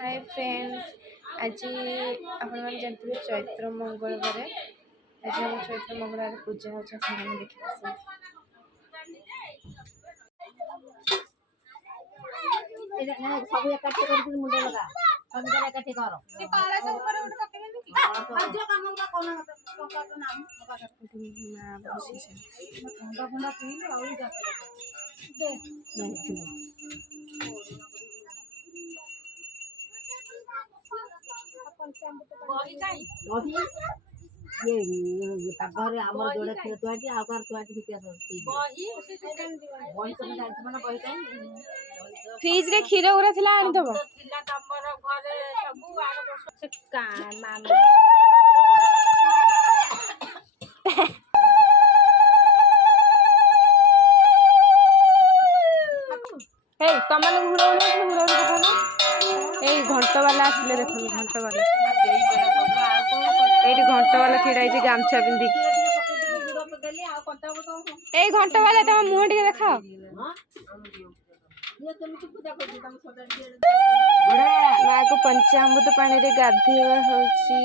Hi friends, आज आपण जानते चैत्र मंगलवार आज हम चैत्र मंगलवार पूजा हो देखिए सब एकाठी कर मुंडे लगा सब एकाठी कर से काला सब पर उठ पकेबे कि जो काम का कोन पका तो नाम ना बसी से ठंडा ठंडा पी लो और जाते दे बही काई बही ये घर हमर जोड़े खेत तुआटी आ कर तुआटी के बही बही तो जानत माने बही काई फ्रिज रे क्षीर गुरा थिला आनी दबो थिला तमर घरे सब आर वर्ष से का मामा हे तमन हुड़ो देखो ए घंटा वाला आसले देखो घंटा वाला एठी घंटा वाला खिड़ाई जे गामछा पिंदी ए घंटा वाला तम मुंह टिके देखाओ माँ को पंचामृत पानी रे गाधेवा होची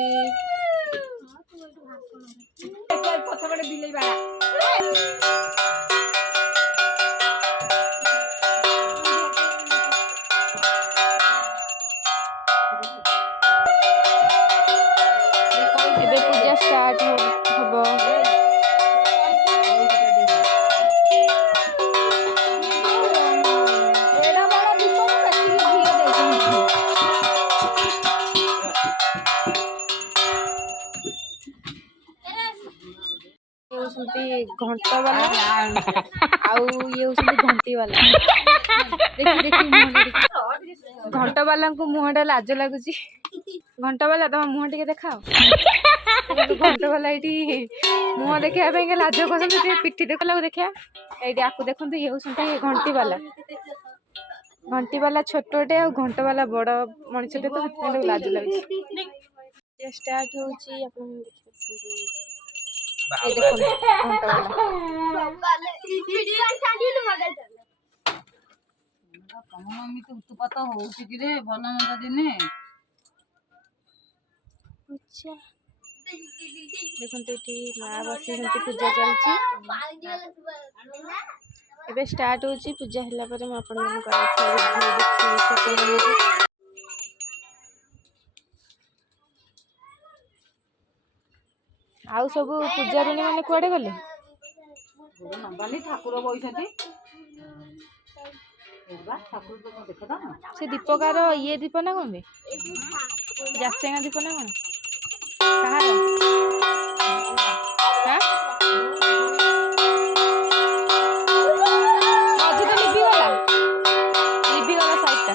एबे पूजा स्टार्ट होबो घंटा वाला आउ ये घंटी वाला देखी देखी घंटा वाला को मुहटा लाज लगुच घंटा वाला तुम मुह टे देखाओ घंटा वाला ये मुह देखा लाज कर पिठी देख लगे देखा ये आपको देखो ये हूँ घंटी वाला छोटे आ घंटा वाला बड़ मनुष्य तो लाज लगे स्टार्ट हो देखते माँ बस पूजा चलती एबे स्टार्ट हो पूजा है आउ सब पूजारुणी मैंने कुआडे गले ठाकुर बही से दीपकार ये दीप ना कौन जाचेगा दीप ना कौन मझे तो लिभिगला साइडटा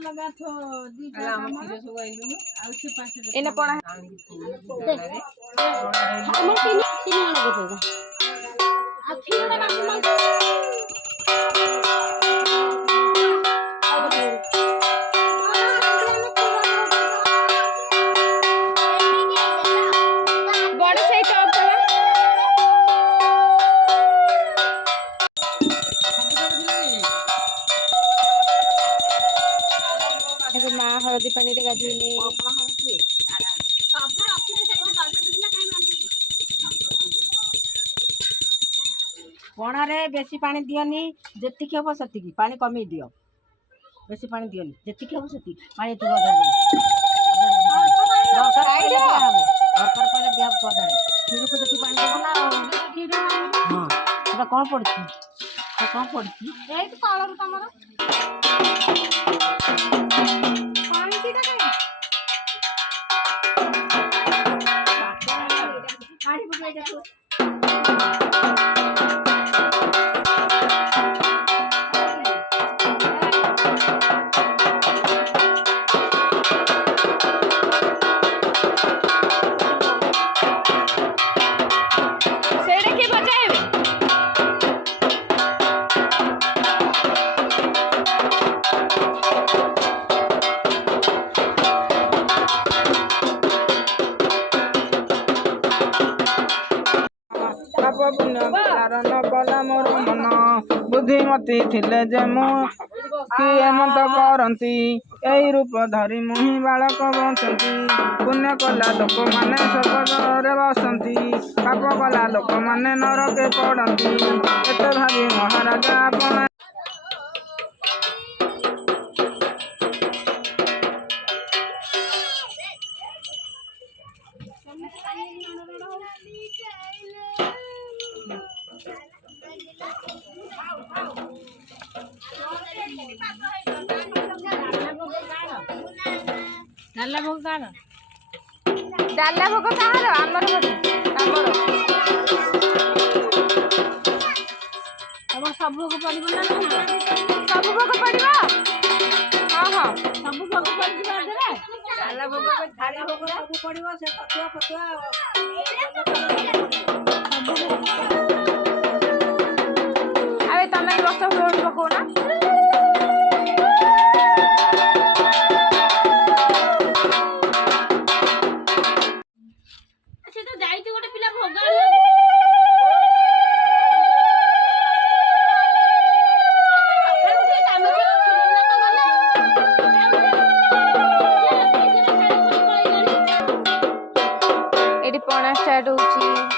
लगा तो दीटा एने पड़ा हम तीन तीन लगा आ फिर ना माँ हलदी पानी रे गाधेले पणारे बेसी पानी दियनी जेतिक हम सेतिक पानी कमी दियो बेसी पानी दियनी जेतिक हम सेतिक पानी तो पानी देबो ना हां सेटा कोन पड़छि कौन पड़ी पाप पुण्य विचार न कला मोर मन बुद्धिमती थिले जे मु किए मत करती एई रूप धरी मुहि बालक बंचती पुण्य कला लोक माने स्वर्गरे बसती पाप कला लोक माने नरके पड़ती एते भावी महाराजा आपण डाला भोग काढ़ डाला भोग काହାର आमर आमर अब सब भोग पड़ब ना सब भोग पड़िबा हां हां सब भोग पड़ब आदरे डाला भोग थाली भोग सब पड़ब से पतुआ पतुआ अबे तमे बस रोड पको ना से तो जाई तो गोटे पिला भोग एडी पणा स्टार्ट होची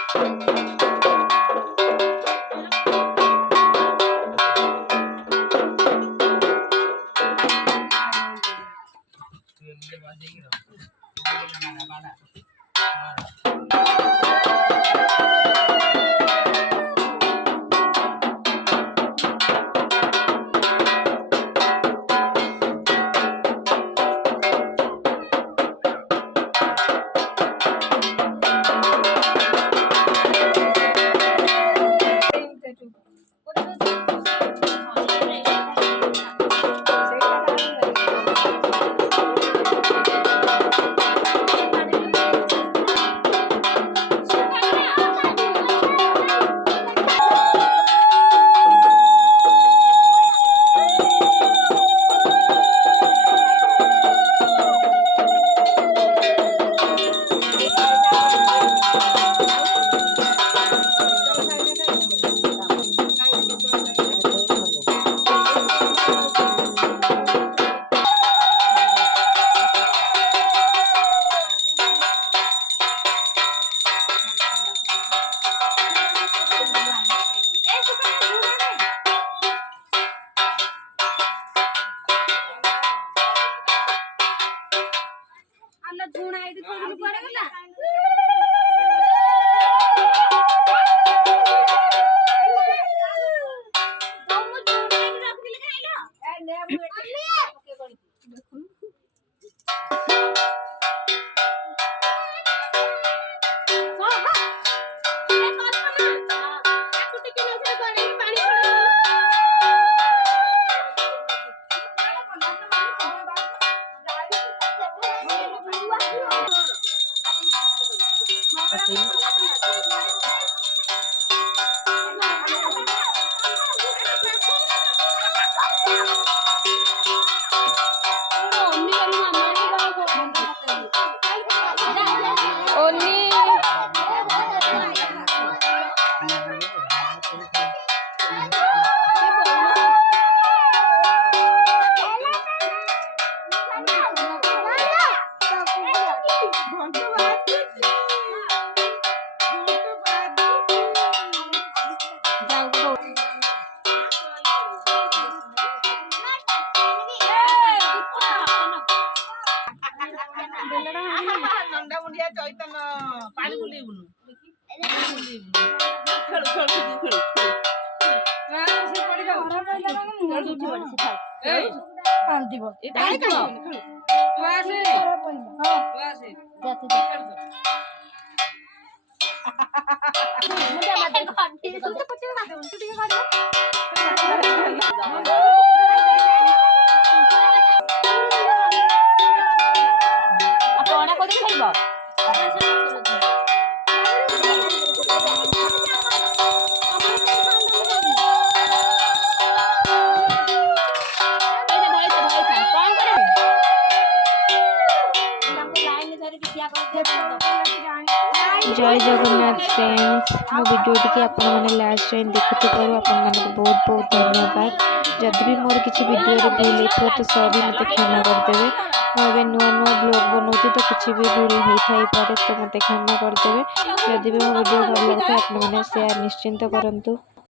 जय जगन्नाथ फ्रेंड्स मो वीडियो टी आपण मैंने लास्ट टाइम देखुवर आपण बहुत बहुत धन्यवाद। जदि भी मोर किसी वीडियो भूल होता तो सॉरी मत क्षमा करदेवे। मुझे नुआ नुआ ब्लॉग बनाऊँ तो किसी भी भूल होता ही पारे तो मत क्षमा करदेवे। जदि भी मो वीडियो भल लगता है आप शेयर निश्चिंत करूँ।